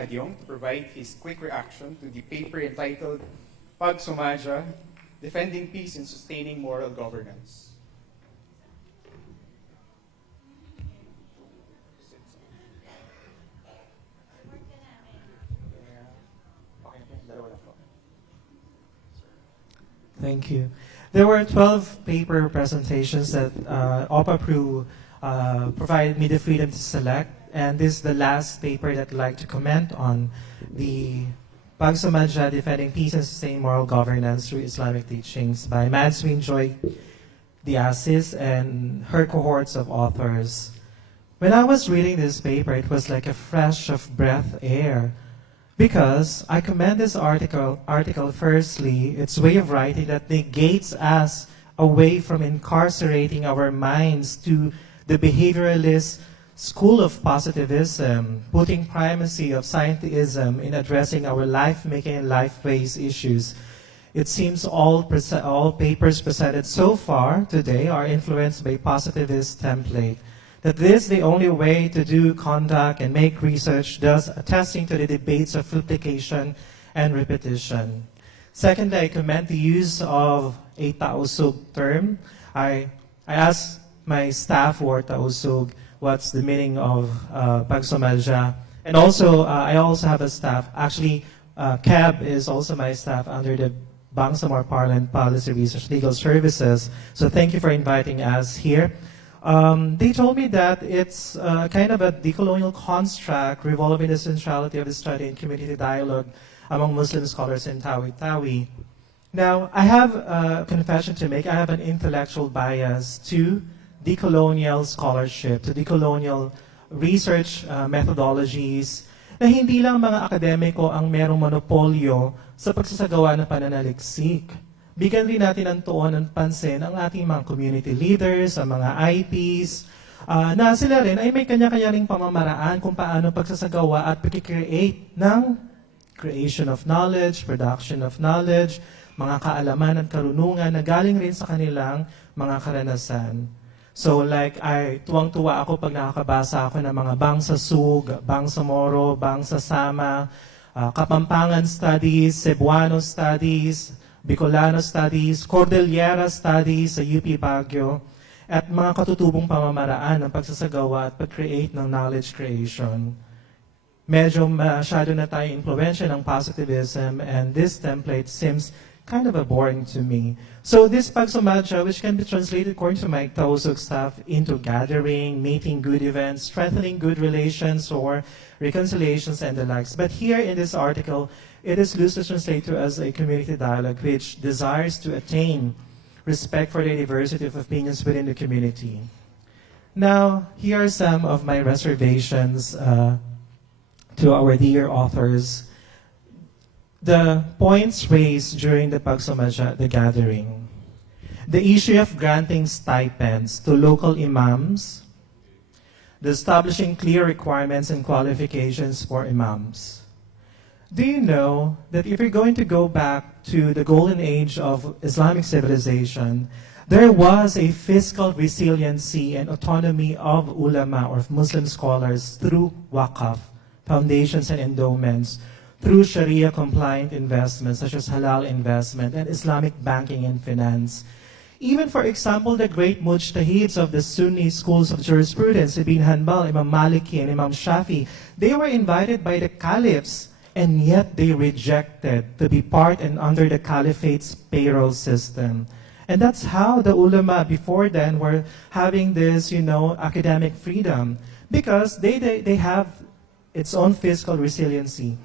Adiong to provide his quick reaction to the paper entitled Pag Sumadya, Defending Peace and Sustaining Moral Governance. Thank you. There were 12 paper presentations that OPAPRU provided me the freedom to select, and this is the last paper that I'd like to comment on, the Pag Sumadya, Defending Peace and Sustained Moral Governance Through Islamic Teachings by Madsween Joy Diasis and her cohorts of authors. When I was reading this paper, it was like a fresh of breath air, because I commend this article firstly, its way of writing that negates us away from incarcerating our minds to the behavioralist school of positivism, putting primacy of scientism in addressing our life-making and life-based issues. It seems all papers presented so far today are influenced by positivist template. That this is the only way to do conduct and make research, thus attesting to the debates of replication and repetition. Secondly, I commend the use of a tausug term. I asked my staff or tausug what's the meaning of Pag Sumadya. And also, I also have a staff. Actually, CAB is also my staff under the Bangsamoro Parliament Policy Research Legal Services. So thank you for inviting us here. They told me that it's kind of a decolonial construct revolving the centrality of the study and community dialogue among Muslim scholars in Tawi-Tawi. Now, I have a confession to make. I have an intellectual bias to decolonial scholarship, to decolonial research methodologies, na hindi lang mga akademiko ang merong monopolyo sa pagsasagawa ng pananaliksik. Bigyan rin natin ng tuon ng pansin ang ating mga community leaders, ang mga IPs, na sila rin ay may kanya-kanya ring pamamaraan kung paano pagsasagawa at pag-create ng creation of knowledge, production of knowledge, mga kaalaman at karunungan na galing rin sa kanilang mga karanasan. So like, tuwang-tuwa ako pag nakakabasa ako ng mga Bangsasug, Bangsamoro, Bangsasama, Kapampangan Studies, Cebuano Studies, Bicolano Studies, Cordillera Studies sa UP Baguio, at mga katutubong pamamaraan ng pagsasagawa at pag-create ng knowledge creation. Medyo masyado na tayo influensya ng positivism, and this template seems kind of boring to me. So this Pag Sumadya, which can be translated according to my tausug staff into gathering, meeting good events, strengthening good relations, or reconciliations and the likes. But here in this article, it is loosely translated as a community dialogue which desires to attain respect for the diversity of opinions within the community. Now, here are some of my reservations to our dear authors. The points raised during the Pag Sumadya, the gathering. The issue of granting stipends to local imams, the establishing clear requirements and qualifications for imams. Do you know that if you're going to go back to the golden age of Islamic civilization, there was a fiscal resiliency and autonomy of ulama or of Muslim scholars through waqaf, foundations and endowments, through Sharia-compliant investments such as halal investment and Islamic banking and finance. Even, for example, the great mujtahids of the Sunni schools of jurisprudence, Ibn Hanbal, Imam Maliki, and Imam Shafi, they were invited by the caliphs, and yet they rejected to be part and under the caliphate's payroll system. And that's how the ulama before then were having this, academic freedom, because they have its own fiscal resiliency.